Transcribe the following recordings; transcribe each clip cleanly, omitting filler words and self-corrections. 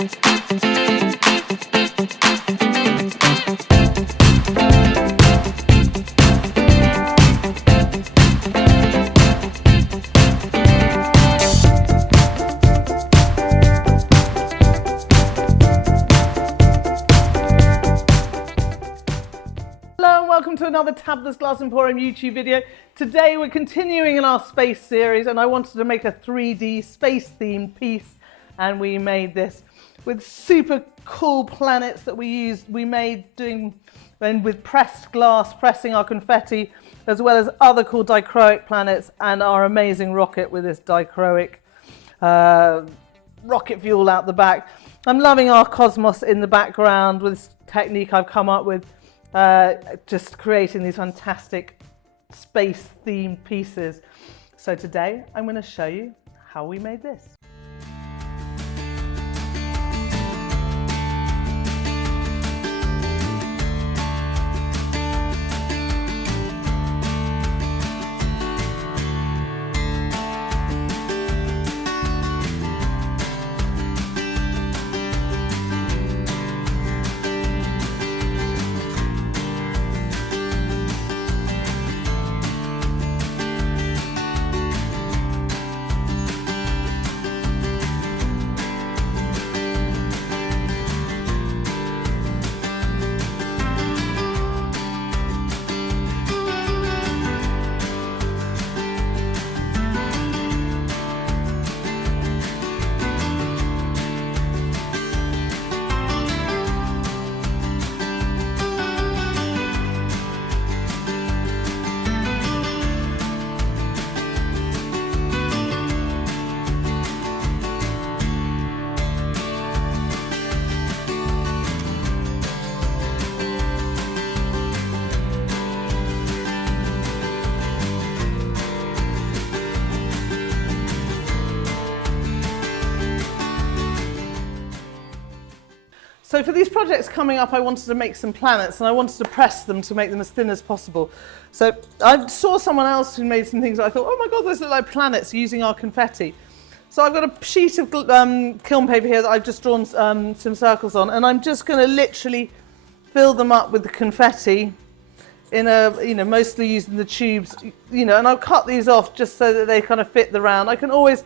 Welcome to another Tabler's Glass Emporium YouTube video. Today we're continuing in our space series and I wanted to make a 3D space themed piece, and we made this with super cool planets that we made with pressed glass, pressing our confetti, as well as other cool dichroic planets and our amazing rocket with this dichroic rocket fuel out the back. I'm loving our cosmos in the background with this technique I've come up with. Just creating these fantastic space themed pieces. So today I'm going to show you how we made this. So for these projects coming up, I wanted to make some planets and I wanted to press them to make them as thin as possible. So I saw someone else who made some things that I thought, oh my God, those look like planets using our confetti. So I've got a sheet of kiln paper here that I've just drawn some circles on, and I'm just going to literally fill them up with the confetti in mostly using the tubes, and I'll cut these off just so that they kind of fit the round. I can always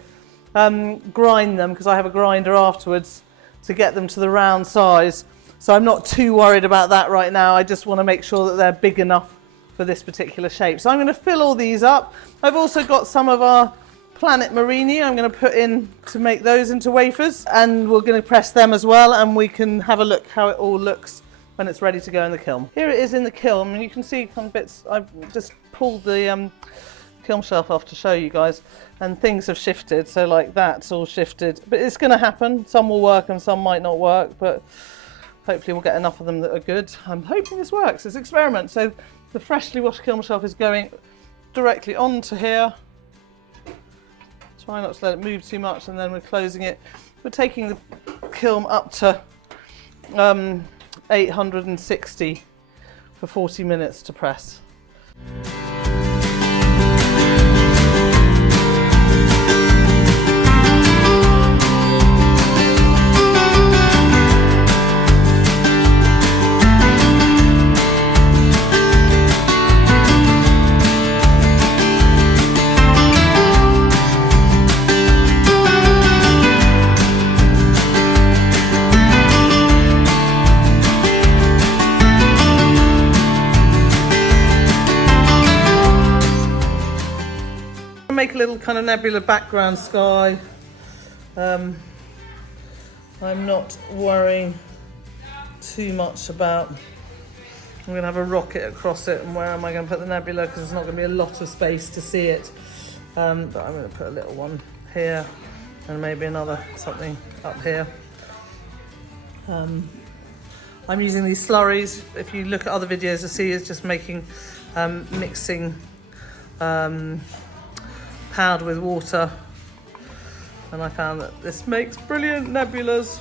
grind them because I have a grinder afterwards to get them to the round size. So I'm not too worried about that right now. I just want to make sure that they're big enough for this particular shape. So I'm going to fill all these up. I've also got some of our planet Murrine I'm going to put in to make those into wafers, and we're going to press them as well, and we can have a look how it all looks when it's ready to go in the kiln. Here it is in the kiln, and you can see some bits. I've just pulled the kiln shelf off to show you guys, and things have shifted, so like that's all shifted, but it's going to happen. Some will work and some might not work, but hopefully we'll get enough of them that are good. I'm hoping this works. It's an experiment. So the freshly washed kiln shelf is going directly onto here. Try not to let it move too much, and then we're closing it. We're taking the kiln up to 860 for 40 minutes to press. Make a little kind of nebula background sky. I'm not worrying too much about, I'm going to have a rocket across it, and where am I going to put the nebula, because there's not going to be a lot of space to see it, but I'm going to put a little one here and maybe another something up here. I'm using these slurries. If you look at other videos, you'll see it's just making mixing powder with water, and I found that this makes brilliant nebulas.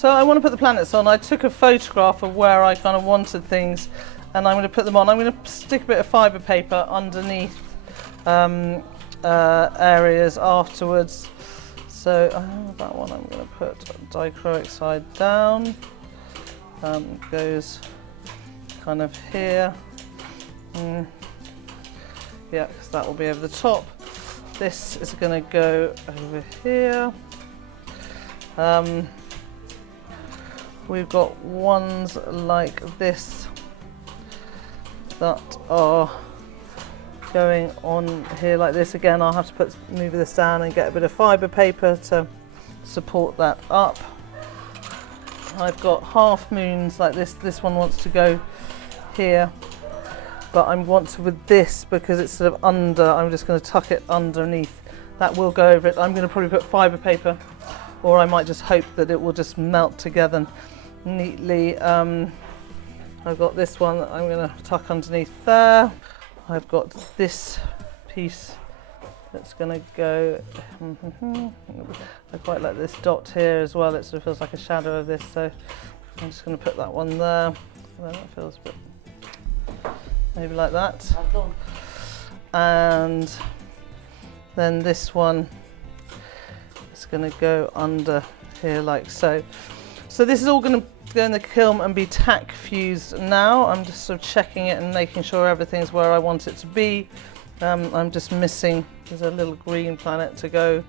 So I want to put the planets on. I took a photograph of where I kind of wanted things, and I'm going to put them on. I'm going to stick a bit of fibre paper underneath areas afterwards. So that one I'm going to put dichroic side down. Goes kind of here. Yeah, because that will be over the top. This is going to go over here. We've got ones like this that are going on here like this. Again, I'll have to move this down and get a bit of fibre paper to support that up. I've got half moons like this. This one wants to go here, but I want to, with this, because it's sort of under, I'm just going to tuck it underneath. That will go over it. I'm going to probably put fibre paper, or I might just hope that it will just melt together neatly. I've got this one that I'm going to tuck underneath there. I've got this piece that's going to go. I quite like this dot here as well. It sort of feels like a shadow of this, so I'm just going to put that one there. Well, that feels a bit maybe like that. And then this one is going to go under here like so. So this is all going to go in the kiln and be tack fused now. I'm just sort of checking it and making sure everything's where I want it to be. I'm just missing, there's a little green planet to go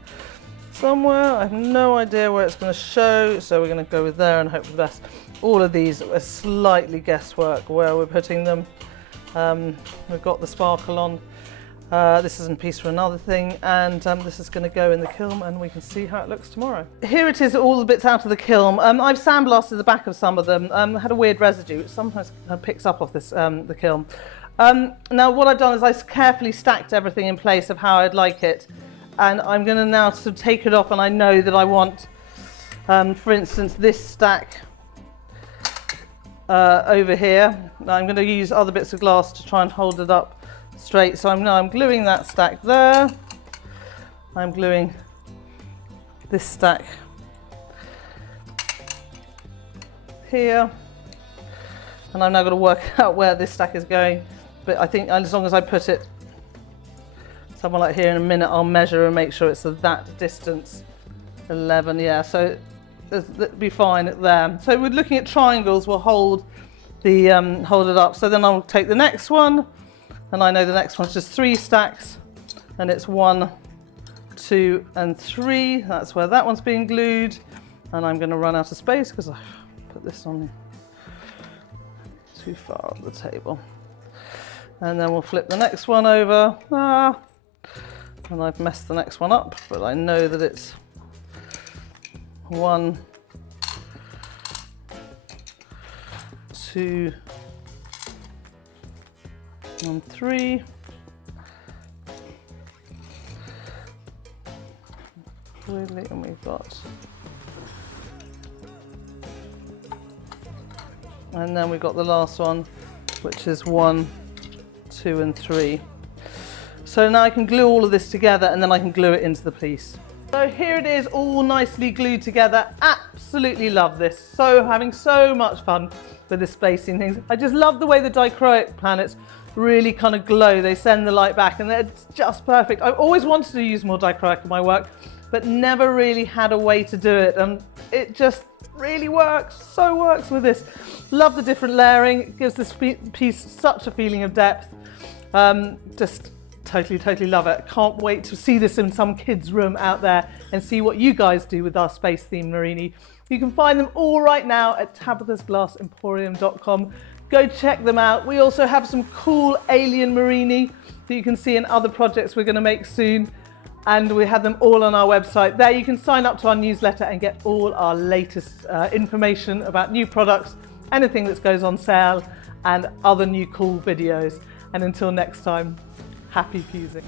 somewhere. I have no idea where it's going to show, so we're going to go with there and hope for the best. All of these are slightly guesswork where we're putting them. We've got the sparkle on. This is a piece for another thing, and this is going to go in the kiln and we can see how it looks tomorrow. Here it is, all the bits out of the kiln. I've sandblasted the back of some of them. Had a weird residue, which sometimes picks up off this the kiln. Now what I've done is I carefully stacked everything in place of how I'd like it, and I'm going to now sort of take it off, and I know that I want, for instance, this stack over here. Now I'm going to use other bits of glass to try and hold it up straight. So I'm gluing that stack there. I'm gluing this stack here, and I'm now going to work out where this stack is going. But I think as long as I put it somewhere like here, in a minute I'll measure and make sure it's that distance. 11, yeah, so it'll be fine there. So we're looking at triangles. We'll hold it up. So then I'll take the next one. And I know the next one's just 3 stacks, and it's 1, 2, and 3. That's where that one's being glued. And I'm going to run out of space because I put this on too far off the table. And then we'll flip the next one over. And I've messed the next one up, but I know that it's 1, 2, and 3. Really, and we've got, and then we've got the last one, which is 1, 2, and 3. So now I can glue all of this together, and then I can glue it into the piece. So here it is, all nicely glued together. Absolutely love this. So having so much fun with the spacing things. I just love the way the dichroic planets really kind of glow. They send the light back, and they're just perfect. I've always wanted to use more dichroic in my work, but never really had a way to do it, and it just really works. So works with this. Love the different layering. It gives this piece such a feeling of depth. Just totally love it. Can't wait to see this in some kid's room out there and see what you guys do with our space themed Murrine. You can find them all right now at tabithasglassemporium.com. Go check them out. We also have some cool alien Murrine that you can see in other projects we're going to make soon, and we have them all on our website. There you can sign up to our newsletter and get all our latest information about new products, anything that goes on sale, and other new cool videos. And until next time, happy fusing.